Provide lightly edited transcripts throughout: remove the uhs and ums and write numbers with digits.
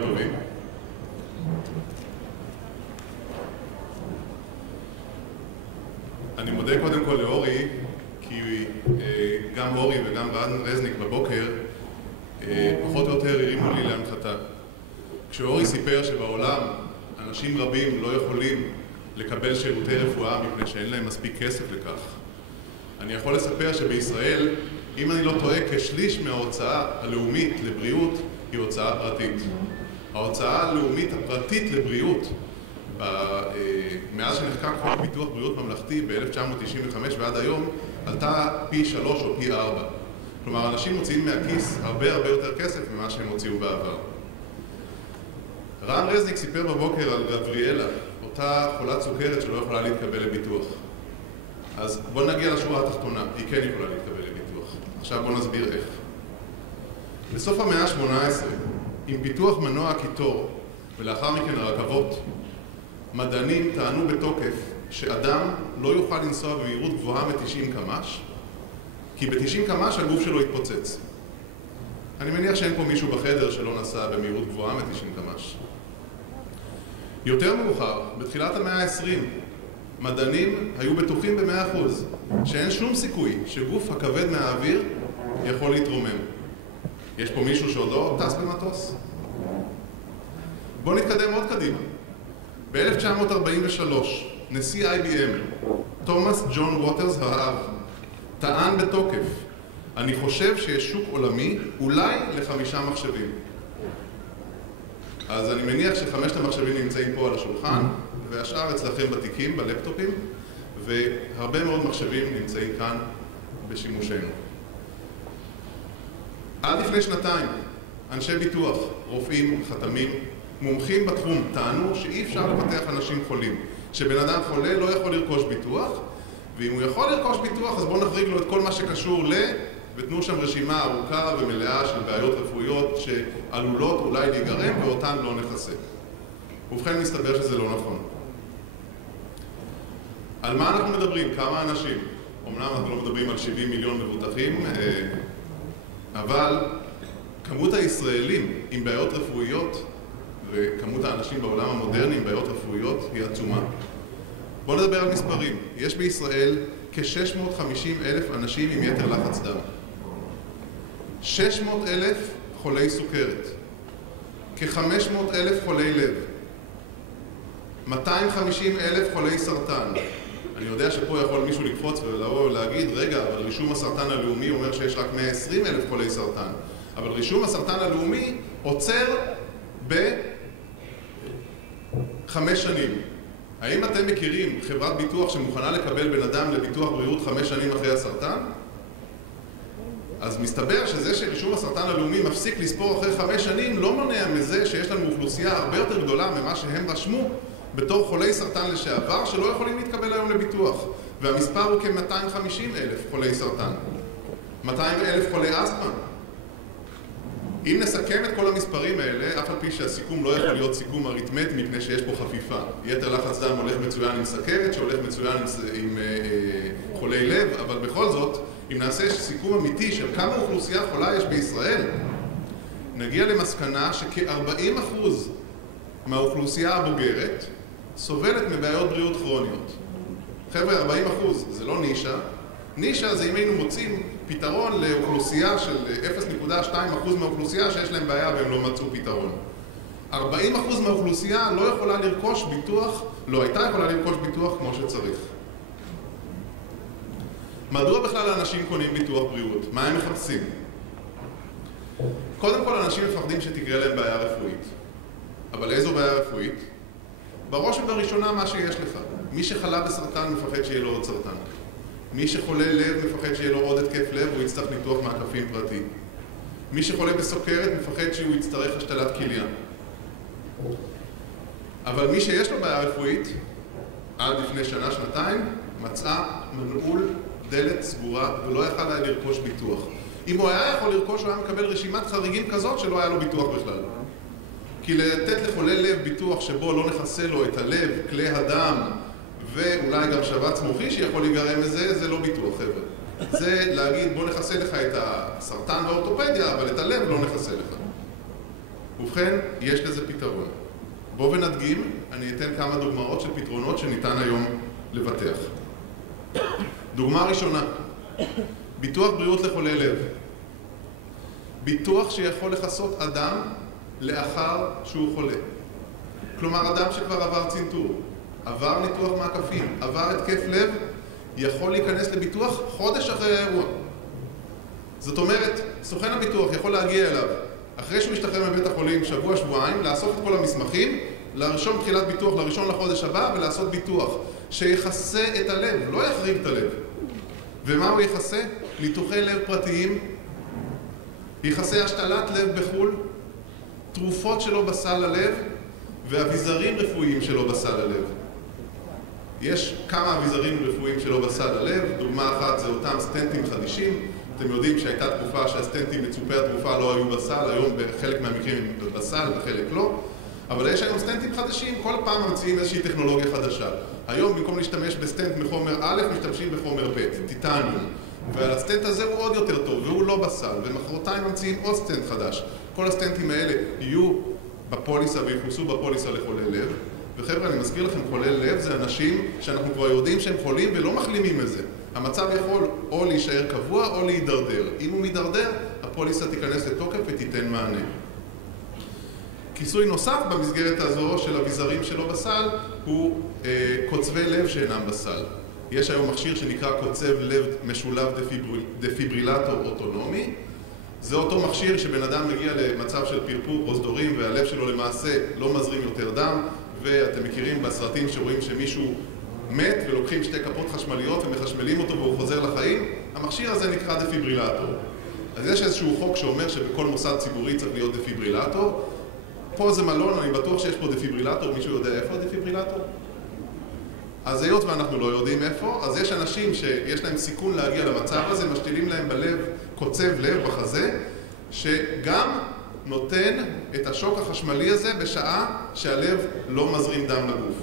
צהריים טובים. אני מודה קודם כל לאורי, כי גם אורי וגם רן רזניק בבוקר פחות או יותר הרימו לי להנחתה. כשאורי סיפר שבעולם אנשים רבים לא יכולים לקבל שירותי רפואה מפני שאין להם מספיק כסף לכך, אני יכול לספר שבישראל, אם אני לא טועה, כשליש מההוצאה הלאומית לבריאות היא הוצאה פרטית. ההוצאה הלאומית הפרטית לבריאות, מאז שנחקק חוק ביטוח בריאות ממלכתי ב-1995 ועד היום, עלתה פי 3 או פי 4. כלומר, אנשים מוציאים מהכיס הרבה יותר כסף ממה שהם הוציאו בעבר. רן רזניק סיפר בבוקר על גבריאלה, אותה חולת סוכרת שלא יכולה להתקבל לביטוח. אז בואו נגיע לשורה התחתונה, היא כן יכולה להתקבל לביטוח. עכשיו בואו נסביר איך. בסוף המאה ה-18, עם פיתוח מנוע הקיטור ולאחר מכן הרכבות, מדענים טענו בתוקף שאדם לא יוכל לנסוע במהירות גבוהה מ-90 קמ"ש, כי ב-90 קמ"ש הגוף שלו יתפוצץ. אני מניח שאין פה מישהו בחדר שלא נסע במהירות גבוהה מ-90 קמ"ש. יותר מאוחר, בתחילת המאה ה-20, מדענים היו בטוחים ב-100% שאין שום סיכוי שגוף הכבד מהאוויר יכול להתרומם. יש פה מישהו שעוד לא טס במטוס? בואו נתקדם עוד קדימה. ב-1943, נשיא IBM, תומאס ג'ון ווטרס האב, טען בתוקף, אני חושב שיש שוק עולמי אולי ל5 מחשבים. אז אני מניח ש5 המחשבים נמצאים פה על השולחן, והשאר אצלכם בתיקים, בלפטופים, והרבה מאוד מחשבים נמצאים כאן בשימושנו. עד לפני שנתיים, אנשי ביטוח, רופאים, חתמים, מומחים בתחום טענו שאי אפשר לבטח אנשים חולים, שבן אדם חולה לא יכול לרכוש ביטוח, ואם הוא יכול לרכוש ביטוח אז בואו נחריג לו את כל מה שקשור ותנו שם רשימה ארוכה ומלאה של בעיות רפואיות שעלולות אולי להיגרם ואותן לא נחסה. ובכן מסתבר שזה לא נכון. על מה אנחנו מדברים? כמה אנשים? אמנם אנחנו לא מדברים על 70 מיליון מבוטחים, אבל כמות הישראלים עם בעיות רפואיות וכמות האנשים בעולם המודרני עם בעיות רפואיות היא עצומה. בואו נדבר על מספרים. יש בישראל כ-650,000 אנשים עם יתר לחץ דם. 600,000 חולי סוכרת. כ-500,000 חולי לב. 250,000 חולי סרטן. אני יודע שפה יכול מישהו לקפוץ ולהגיד, רגע, אבל רישום הסרטן הלאומי אומר שיש רק 120,000 חולי סרטן. אבל רישום הסרטן הלאומי עוצר ב5 שנים. האם אתם מכירים חברת ביטוח שמוכנה לקבל בן אדם לביטוח בריאות 5 שנים אחרי הסרטן? אז מסתבר שזה שרישום הסרטן הלאומי מפסיק לספור אחרי 5 שנים לא מונע מזה שיש לנו אוכלוסייה הרבה יותר גדולה ממה שהם רשמו בתור חולי סרטן לשעבר שלא יכולים להתקבל היום לביטוח. והמספר הוא כ-250,000 חולי סרטן. 200,000 חולי אסתמה. אם נסכם את כל המספרים האלה, אף על פי שהסיכום לא יכול להיות סיכום אריתמטי מפני שיש פה חפיפה. יתר לחץ דם הולך מצוין עם סכרת, שהולך מצוין עם חולי לב, אבל בכל זאת, אם נעשה סיכום אמיתי של כמה אוכלוסייה חולה יש בישראל, נגיע למסקנה שכ-40% מהאוכלוסייה הבוגרת סובלת מבעיות בריאות כרוניות. חבר'ה, 40%, זה לא נישה. נישה זה אם היינו מוצאים פתרון לאוכלוסייה של 0.2% מהאוכלוסייה שיש להם בעיה והם לא מצאו פתרון. 40% מהאוכלוסייה לא יכולה לרכוש ביטוח, לא הייתה יכולה לרכוש ביטוח כמו שצריך. מדוע בכלל אנשים קונים ביטוח בריאות? מה הם מחפשים? קודם כל אנשים מפחדים שתקרה להם בעיה רפואית. אבל איזו בעיה רפואית? בראש ובראשונה מה שיש לך. מי שחלה בסרטן מפחד שיהיה לו עוד סרטן. מי שחולה לב מפחד שיהיה לו עוד התקף לב והוא יצטרך ניתוח מעקפים פרטי. מי שחולה בסוכרת מפחד שהוא יצטרך השתלת כליה. אבל מי שיש לו בעיה רפואית, עד לפני שנה, שנתיים, מצא מנעול דלת סגורה ולא יכל היה לרכוש ביטוח. אם הוא היה יכול לרכוש, הוא היה מקבל רשימת חריגים כזאת שלא היה לו ביטוח בכלל. כי לתת לחולה לב ביטוח שבו לא נחסה לו את הלב, כלי הדם, ואולי גם שבץ מוחי שיכול להיגרם מזה, זה לא ביטוח, חבר'ה. זה להגיד, בוא נחסה לך את הסרטן והאורתופדיה, אבל את הלב לא נחסה לך. ובכן, יש לזה פתרון. בואו ונדגים, אני אתן כמה דוגמאות של פתרונות שניתן היום לבטח. דוגמה ראשונה, ביטוח בריאות לחולי לב. ביטוח שיכול לכסות אדם לאחר שהוא חולה. כלומר, אדם שכבר עבר צנתור, עבר ניתוח מעקפים, עבר התקף לב, יכול להיכנס לביטוח חודש אחרי האירוע. זאת אומרת, סוכן הביטוח יכול להגיע אליו אחרי שהוא ישתחרר מבית החולים שבוע-שבועיים, לאסוף את כל המסמכים, לרשום תחילת ביטוח לראשון לחודש הבא ולעשות ביטוח שיחסה את הלב, לא יחריג את הלב. ומה הוא יחסה? ניתוחי לב פרטיים, יחסה השתלת לב בחול, תרופות שלו בסל הלב ואביזרים רפואיים שלו בסל הלב. יש כמה אביזרים רפואיים שלו בסל הלב, דוגמה אחת זה אותם סטנטים חדישים. אתם יודעים שהייתה תקופה שהסטנטים מצופי התרופה לא היו בסל, היום בחלק מהמקרים הם בסל, בחלק לא. אבל יש היום סטנטים חדשים, כל פעם ממציאים איזושהי טכנולוגיה חדשה. היום במקום להשתמש בסטנט מחומר א', משתמשים בחומר ב', טיטניום. ועל הסטנט הזה הוא עוד יותר טוב, והוא לא בסל, ומחרתיים ממציאים עוד סטנט חדש. כל הסטנטים האלה יהיו בפוליסה ויחוסו בפוליסה לחולי לב. וחבר'ה, אני מזכיר לכם, חולי לב זה אנשים שאנחנו כבר יודעים שהם חולים ולא מחלימים מזה. המצב יכול או להישאר קבוע או להידרדר. אם הוא מתדרדר, הפוליסה תיכנס לתוקף ותיתן מענה. כיסוי נוסף במסגרת הזו של אביזרים שלו בסל הוא קוצבי לב שאינם בסל. יש היום מכשיר שנקרא קוצב לב משולב דפיברילטור אוטונומי. זה אותו מכשיר שבן אדם מגיע למצב של פרפור פרוזדורים והלב שלו למעשה לא מזרים יותר דם, ואתם מכירים בסרטים שרואים שמישהו מת ולוקחים שתי כפות חשמליות ומחשמלים אותו והוא חוזר לחיים. המכשיר הזה נקרא דפיברילטור. אז יש איזשהו חוק שאומר שבכל מוסד ציבורי צריך להיות דפיברילטור. פה זה מלון, אני בטוח שיש פה דפיברילטור. מישהו יודע איפה הדפיברילטור? אז היות ואנחנו לא יודעים איפה, אז יש אנשים שיש להם סיכון להגיע למצב הזה, משתילים להם בלב קוצב לב בחזה, שגם נותן את השוק החשמלי הזה בשעה שהלב לא מזרים דם לגוף.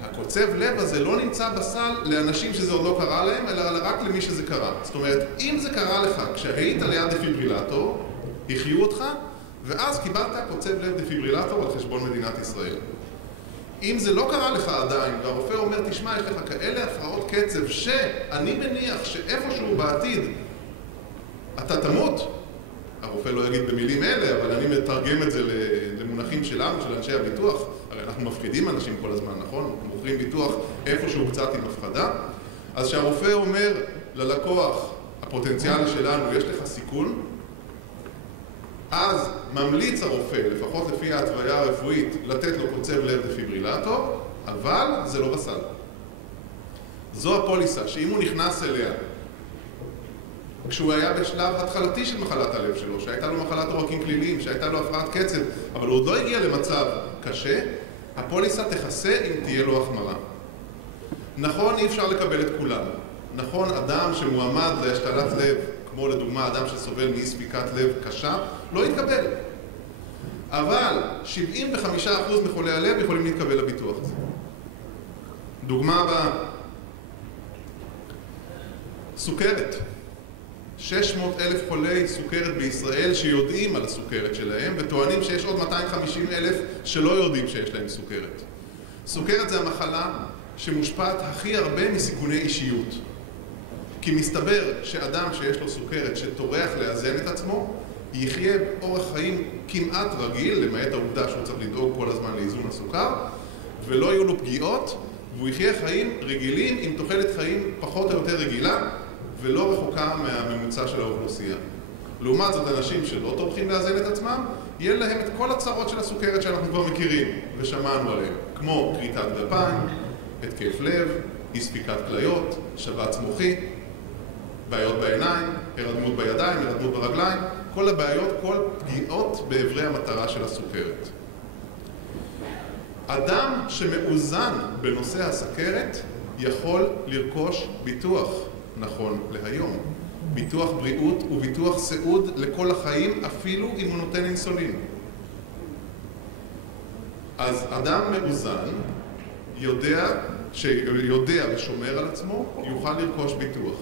הקוצב לב הזה לא נמצא בסל לאנשים שזה עוד לא קרה להם, אלא רק למי שזה קרה. זאת אומרת, אם זה קרה לך כשהיית ליד דפיברילטור, החיו אותך, ואז קיבלת קוצב לב דפיברילטור על חשבון מדינת ישראל. אם זה לא קרה לך עדיין, והרופא אומר, תשמע, יש לך כאלה הפרעות קצב שאני מניח שאיפשהו בעתיד אתה תמות, הרופא לא יגיד במילים אלה, אבל אני מתרגם את זה למונחים שלנו, של אנשי הביטוח. הרי אנחנו מפחידים אנשים כל הזמן, נכון? אנחנו מוכרים ביטוח איפשהו קצת עם הפחדה. אז שהרופא אומר ללקוח הפוטנציאלי שלנו, יש לך סיכון, אז ממליץ הרופא, לפחות לפי ההתוויה הרפואית, לתת לו קוצב לב דפיברילטור, אבל זה לא בסל. זו הפוליסה, שאם הוא נכנס אליה, כשהוא היה בשלב התחלתי של מחלת הלב שלו, שהייתה לו מחלת עורקים כליליים, שהייתה לו הפרעת קצב, אבל הוא עוד לא הגיע למצב קשה, הפוליסה תכסה אם תהיה לו החמרה. נכון, אי אפשר לקבל את כולם. נכון, אדם שמועמד להשתלת לב, כמו לדוגמה אדם שסובל מאי-ספיקת לב קשה, לא יתקבל. אבל 75% מחולי הלב יכולים להתקבל לביטוח הזה. דוגמה הבאה. סוכרת. 600,000 חולי סוכרת בישראל שיודעים על הסוכרת שלהם, וטוענים שיש עוד 250,000 שלא יודעים שיש להם סוכרת. סוכרת זה המחלה שמושפעת הכי הרבה מסיכוני אישיות. כי מסתבר שאדם שיש לו סוכרת שטורח לאזן את עצמו, יחיה באורח חיים כמעט רגיל, למעט העובדה שהוא צריך לדאוג כל הזמן לאיזון הסוכר, ולא יהיו לו פגיעות, והוא יחיה חיים רגילים עם תוחלת חיים פחות או יותר רגילה, ולא רחוקה מהממוצע של האוכלוסייה. לעומת זאת, אנשים שלא טורחים לאזן את עצמם, יהיה להם את כל הצרות של הסוכרת שאנחנו כבר מכירים ושמענו עליהם, כמו כריתת גפיים, התקף לב, אי ספיקת כליות, שבץ מוחי, בעיות בעיניים, הרדמות בידיים, הרדמות ברגליים, כל הבעיות, כל פגיעות בעברי המטרה של הסוכרת. אדם שמאוזן בנושא הסוכרת יכול לרכוש ביטוח, נכון להיום. ביטוח בריאות וביטוח סיעוד לכל החיים, אפילו אם הוא נותן אינסולין. אז אדם מאוזן יודע ושומר על עצמו, יוכל לרכוש ביטוח.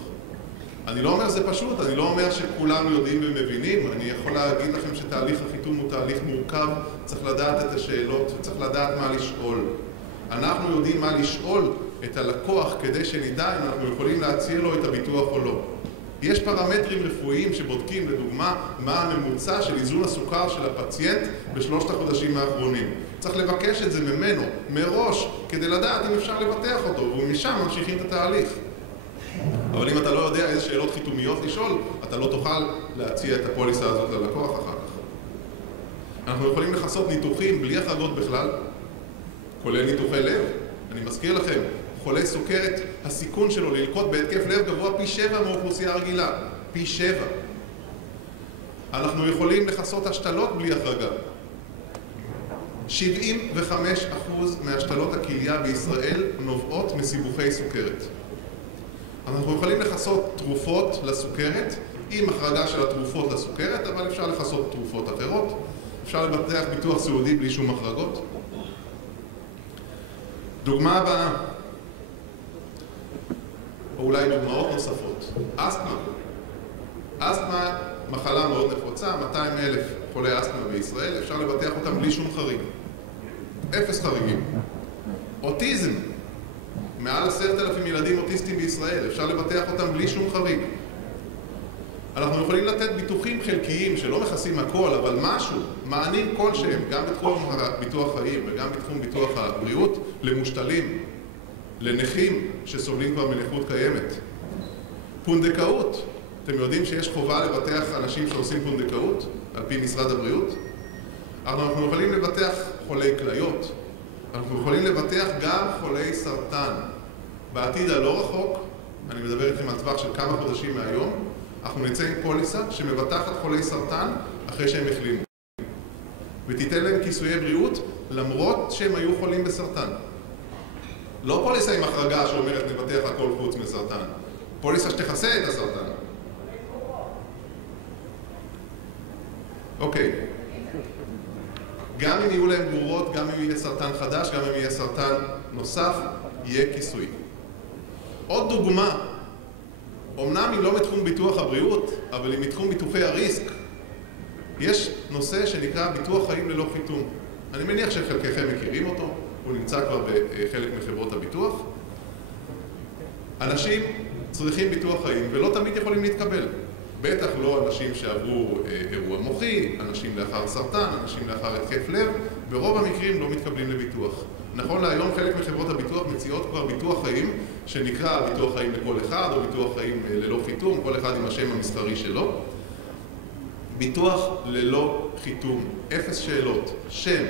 אני לא אומר זה פשוט, אני לא אומר שכולם יודעים ומבינים, אני יכול להגיד לכם שתהליך החיתום הוא תהליך מורכב, צריך לדעת את השאלות וצריך לדעת מה לשאול. אנחנו יודעים מה לשאול את הלקוח כדי שנדע אם אנחנו יכולים להציע לו את הביטוח או לא. יש פרמטרים רפואיים שבודקים, לדוגמה, מה הממוצע של איזון הסוכר של הפציינט בשלושת החודשים האחרונים. צריך לבקש את זה ממנו, מראש, כדי לדעת אם אפשר לבטח אותו, ומשם ממשיכים את התהליך. אבל אם אתה לא יודע איזה שאלות חיתומיות לשאול, אתה לא תוכל להציע את הפוליסה הזאת ללקוח אחר כך. אנחנו יכולים לחסות ניתוחים בלי החרגות בכלל, כולל ניתוחי לב. אני מזכיר לכם, חולה סוכרת, הסיכון שלו ללקות בהתקף לב גבוה פי 7 מאוכלוסייה רגילה. פי 7. אנחנו יכולים לחסות השתלות בלי החרגה. 75% מהשתלות הכליה בישראל נובעות מסיבוכי סוכרת. אנחנו יכולים לחסות תרופות לסוכרת, עם החרגה של התרופות לסוכרת, אבל אפשר לחסות תרופות אחרות. אפשר לבטח ביטוח סיעודי בלי שום החרגות. דוגמה הבאה, או אולי דוגמאות נוספות. אסתמה. אסתמה, מחלה מאוד נפוצה, 200,000 חולי אסתמה בישראל, אפשר לבטח אותם בלי שום חריג. 0 חריגים. אוטיזם. מעל 10,000 ילדים אוטיסטים בישראל, אפשר לבטח אותם בלי שום חריג. אנחנו יכולים לתת ביטוחים חלקיים שלא מכסים הכל, אבל משהו, מענים כלשהם, גם בתחום ביטוח חיים וגם בתחום ביטוח הבריאות, למושתלים, לנכים שסובלים כבר מנכות קיימת. פונדקאות, אתם יודעים שיש חובה לבטח אנשים שעושים פונדקאות, על פי משרד הבריאות? אנחנו יכולים לבטח חולי כליות, אנחנו יכולים לבטח גם חולי סרטן. בעתיד הלא רחוק, אני מדבר איתכם על טווח של כמה חודשים מהיום, אנחנו נצא עם פוליסה שמבטחת חולי סרטן אחרי שהם החלימו. ותיתן להם כיסויי בריאות למרות שהם היו חולים בסרטן. לא פוליסה עם החרגה שאומרת נבטח הכל חוץ מסרטן. פוליסה שתכסה את הסרטן. אוקיי. גם אם יהיו להם גרורות, גם אם יהיה סרטן חדש, גם אם יהיה סרטן נוסף, יהיה כיסוי. עוד דוגמה, אמנם היא לא מתחום ביטוח הבריאות, אבל היא מתחום ביטוחי הריסק. יש נושא שנקרא ביטוח חיים ללא חיתום. אני מניח שחלקכם מכירים אותו, הוא נמצא כבר בחלק מחברות הביטוח. אנשים צריכים ביטוח חיים ולא תמיד יכולים להתקבל. בטח לא אנשים שעברו אירוע מוחי, אנשים לאחר סרטן, אנשים לאחר התקף לב, ברוב המקרים לא מתקבלים לביטוח. נכון להיום חלק מחברות הביטוח מציעות כבר ביטוח חיים שנקרא ביטוח חיים לכל אחד או ביטוח חיים ללא חיתום, כל אחד עם השם המסחרי שלו. ביטוח ללא חיתום, 0 שאלות, שם,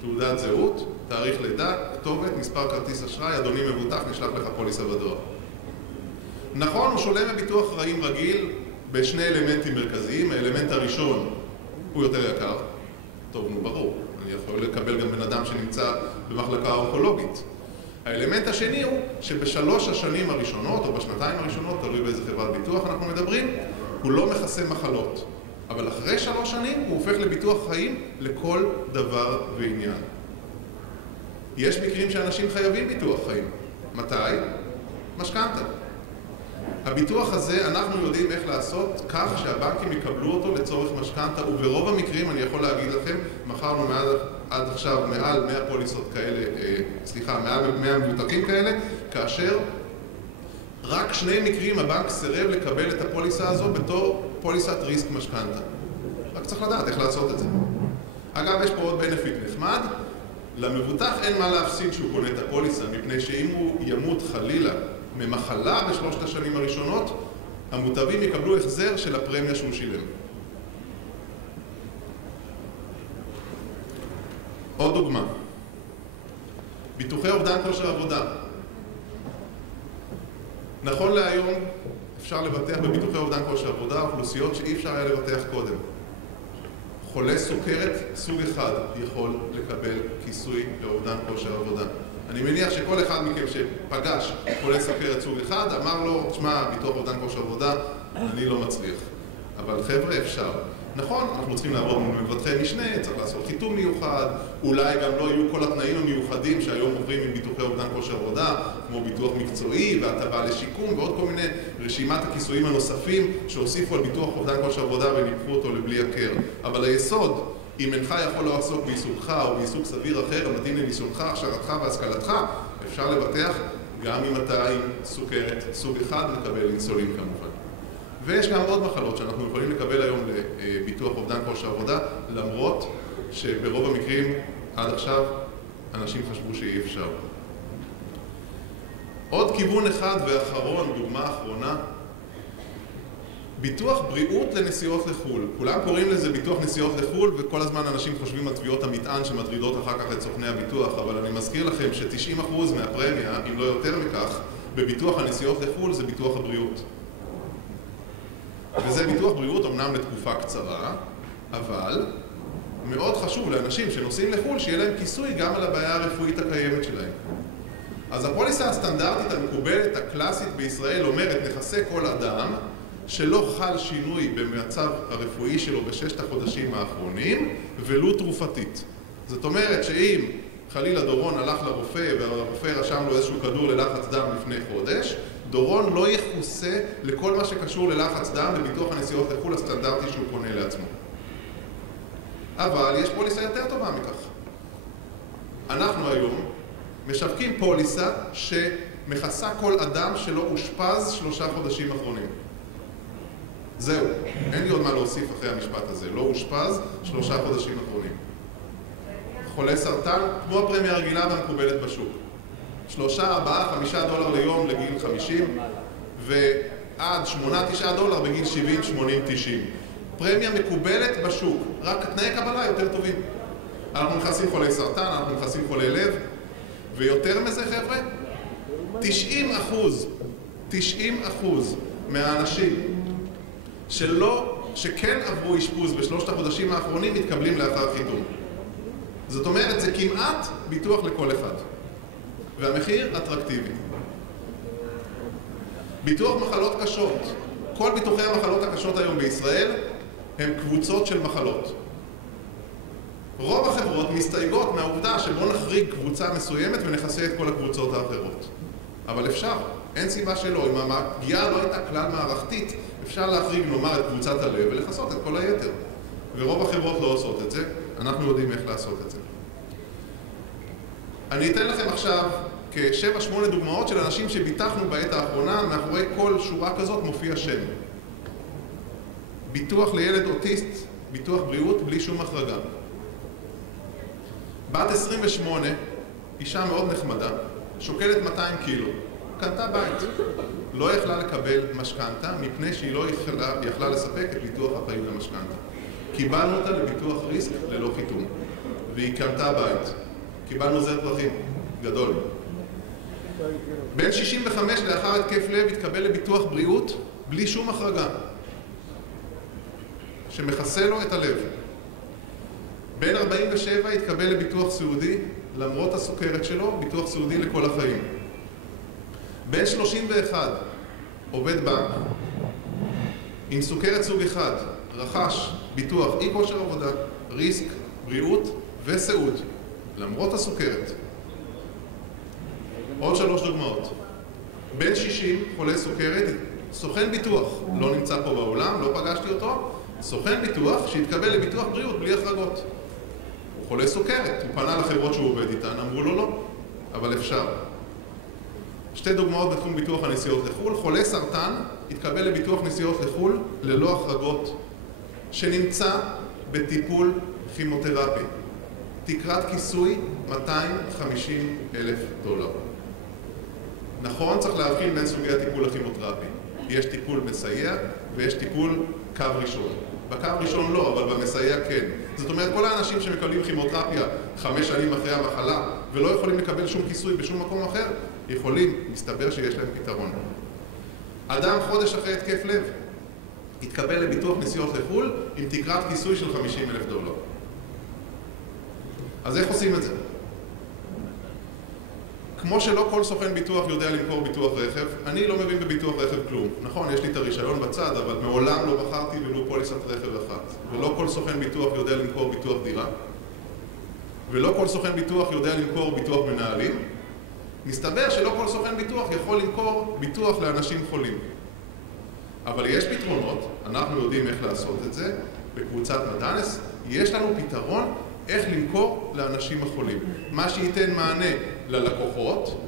תעודת זהות, תאריך לידה, כתובת, מספר כרטיס אשראי, אדוני מבוטח, נשלח לך פוליסה בדואר. נכון, הוא שולם מביטוח חיים רגיל בשני אלמנטים מרכזיים. האלמנט הראשון הוא יותר יקר, טוב, נו ברור, אני יכול לקבל גם בן אדם שנמצא במחלקה אונקולוגית. האלמנט השני הוא שבשלוש השנים הראשונות או בשנתיים הראשונות, תלוי באיזה חברת ביטוח אנחנו מדברים, הוא לא מכסה מחלות. אבל אחרי 3 שנים הוא הופך לביטוח חיים לכל דבר ועניין. יש מקרים שאנשים חייבים ביטוח חיים. מתי? משכנתא. הביטוח הזה אנחנו יודעים איך לעשות כך שהבנקים יקבלו אותו לצורך משכנתא, וברוב המקרים אני יכול להגיד לכם, מכרנו עד עכשיו מעל 100 פוליסות כאלה, מעל 100 מבוטחים כאלה, כאשר רק 2 מקרים הבנק סירב לקבל את הפוליסה הזו בתור פוליסת ריסק משכנתא. רק צריך לדעת איך לעשות את זה. אגב, יש פה עוד בנפיט נחמד. למבוטח אין מה להפסיד שהוא קונה את הפוליסה, מפני שאם הוא ימות חלילה ממחלה ב3 השנים הראשונות, המוטבים יקבלו החזר של הפרמיה שהוא שילם. עוד דוגמה. ביטוחי אובדן כושר עבודה. נכון להיום אפשר לבטח בביטוחי אובדן כושר עבודה אוכלוסיות שאי אפשר היה לבטח קודם. חולה סוכרת סוג אחד יכול לקבל כיסוי לאובדן כושר עבודה. אני מניח שכל אחד מכם שפגש חולה סוכרת סוג אחד אמר לו, תשמע, ביטוח אובדן כושר עבודה, אני לא מצליח. אבל חבר'ה, אפשר. נכון, אנחנו צריכים לעבוד מול מבטחי משנה, צריך לעשות חיתום מיוחד, אולי גם לא יהיו כל התנאים המיוחדים שהיום עוברים עם ביטוחי אובדן כושר עבודה, כמו ביטוח מקצועי והטבה לשיקום ועוד כל מיני רשימת הכיסויים הנוספים שהוסיפו על ביטוח אובדן כושר עבודה וניפחו אותו לבלי הכר. אבל היסוד, אם אינך יכול לעסוק בעיסוקך או בעיסוק סביר אחר המתאים לניסיונך, הכשרתך והשכלתך, אפשר לבטח גם אם אתה עם סוכרת סוג אחד לקבל אינסולין כמובן. ויש גם עוד מחלות שאנחנו יכולים לקבל היום לביטוח אובדן כושר עבודה, למרות שברוב המקרים עד עכשיו אנשים חשבו שאי אפשר. עוד כיוון אחד ואחרון, דוגמה אחרונה, ביטוח בריאות לנסיעות לחו"ל. כולם קוראים לזה ביטוח נסיעות לחו"ל, וכל הזמן אנשים חושבים על תביעות המטען שמטרידות אחר כך את סוכני הביטוח, אבל אני מזכיר לכם ש90% מהפרמיה, אם לא יותר מכך, בביטוח הנסיעות לחו"ל זה ביטוח הבריאות. וזה ביטוח בריאות אמנם לתקופה קצרה, אבל מאוד חשוב לאנשים שנוסעים לחו"ל שיהיה להם כיסוי גם על הבעיה הרפואית הקיימת שלהם. אז הפוליסה הסטנדרטית המקובלת, הקלאסית בישראל, אומרת נכסה כל אדם שלא חל שינוי במצב הרפואי שלו בששת החודשים האחרונים, ולו תרופתית. זאת אומרת שאם חלילה דורון הלך לרופא והרופא רשם לו איזשהו כדור ללחץ דם לפני חודש, דורון לא יחוסה לכל מה שקשור ללחץ דם בביטוח הנסיעות לחו"ל הסטנדרטי שהוא קונה לעצמו. אבל יש פוליסה יותר טובה מכך. אנחנו היום משווקים פוליסה שמכסה כל אדם שלא אושפז 3 חודשים אחרונים. זהו, אין לי עוד מה להוסיף אחרי המשפט הזה. לא אושפז 3 חודשים אחרונים. חולה סרטן, כמו הפרמיה הרגילה והמקובלת בשוק. 3, 4, 5 דולר ליום לגיל 50, ועד 8, 9 דולר בגיל 70, 80, 90. פרמיה מקובלת בשוק, רק תנאי קבלה יותר טובים. אנחנו מכסים חולי סרטן, אנחנו מכסים חולי לב, ויותר מזה חבר'ה, 90% מהאנשים שכן עברו אשפוז בשלושת החודשים האחרונים מתקבלים לאחר חיתום. זאת אומרת, זה כמעט ביטוח לכל אחד. והמחיר אטרקטיבי. ביטוח מחלות קשות. כל ביטוחי המחלות הקשות היום בישראל הם קבוצות של מחלות. רוב החברות מסתייגות מהעובדה שבוא נחריג קבוצה מסוימת ונכסה את כל הקבוצות האחרות. אבל אפשר, אין סיבה שלא. אם הפגיעה לא הייתה כלל מערכתית, אפשר להחריג נאמר את קבוצת הלב ולכסות את כל היתר. ורוב החברות לא עושות את זה, אנחנו יודעים איך לעשות את זה. אני אתן לכם עכשיו כ7-8 דוגמאות של אנשים שביטחנו בעת האחרונה, מאחורי כל שורה כזאת מופיע שם. ביטוח לילד אוטיסט, ביטוח בריאות בלי שום החרגה. בת 28, אישה מאוד נחמדה, שוקלת 200 קילו, קנתה בית. לא יכלה לקבל משכנתה מפני שהיא לא יכלה לספק את ביטוח החיים למשכנתה. קיבלנו אותה לביטוח ריסק ללא חיתום, והיא קנתה בית. קיבלנו זר פרחים גדול. בן 65 לאחר התקף לב התקבל לביטוח בריאות בלי שום החרגה, שמכסה לו את הלב. בן 47 התקבל לביטוח סיעודי, למרות הסוכרת שלו, ביטוח סיעודי לכל החיים. בן 31 עובד בנק עם סוכרת סוג 1, רכש ביטוח אי כושר עבודה, ריסק, בריאות וסיעוד, למרות הסוכרת. עוד 3 דוגמאות. בן 60 חולה סוכרת, סוכן ביטוח, לא נמצא פה בעולם, לא פגשתי אותו, סוכן ביטוח שהתקבל לביטוח בריאות בלי החרגות. הוא חולה סוכרת, הוא פנה לחברות שהוא עובד איתן, אמרו לו לא, אבל אפשר. 2 דוגמאות בתחום ביטוח הנסיעות לחו"ל. חולה סרטן התקבל לביטוח נסיעות לחו"ל ללא החרגות, שנמצא בטיפול כימותרפי. תקרת כיסוי $250,000. נכון, צריך להבחין בין סוגי הטיפול הכימותרפי. יש טיפול מסייע ויש טיפול קו ראשון. בקו ראשון לא, אבל במסייע כן. זאת אומרת, כל האנשים שמקבלים כימותרפיה 5 שנים אחרי המחלה ולא יכולים לקבל שום כיסוי בשום מקום אחר, יכולים, מסתבר שיש להם פתרון. אדם חודש אחרי התקף לב התקבל לביטוח נסיעות לחו"ל עם תקרת כיסוי של $50,000. אז איך עושים את זה? כמו שלא כל סוכן ביטוח יודע למכור ביטוח רכב, אני לא מבין בביטוח רכב כלום. נכון, יש לי את הרישיון בצד, אבל מעולם לא בחרתי ולו פוליסת רכב אחת. ולא כל סוכן ביטוח יודע למכור ביטוח דירה. ולא כל סוכן ביטוח יודע למכור ביטוח מנהלים. מסתבר שלא כל סוכן ביטוח יכול למכור ביטוח לאנשים חולים. אבל יש פתרונות, אנחנו יודעים איך לעשות את זה. בקבוצת מדאנס יש לנו פתרון איך למכור לאנשים החולים. מה שייתן מענה ללקוחות,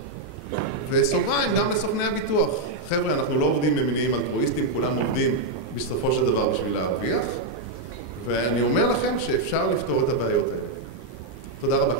וסוגריים גם לסוכני הביטוח. חבר'ה, אנחנו לא עובדים במניעים אלטרואיסטיים, כולם עובדים בסופו של דבר בשביל להרוויח, ואני אומר לכם שאפשר לפתור את הבעיות האלה. תודה רבה.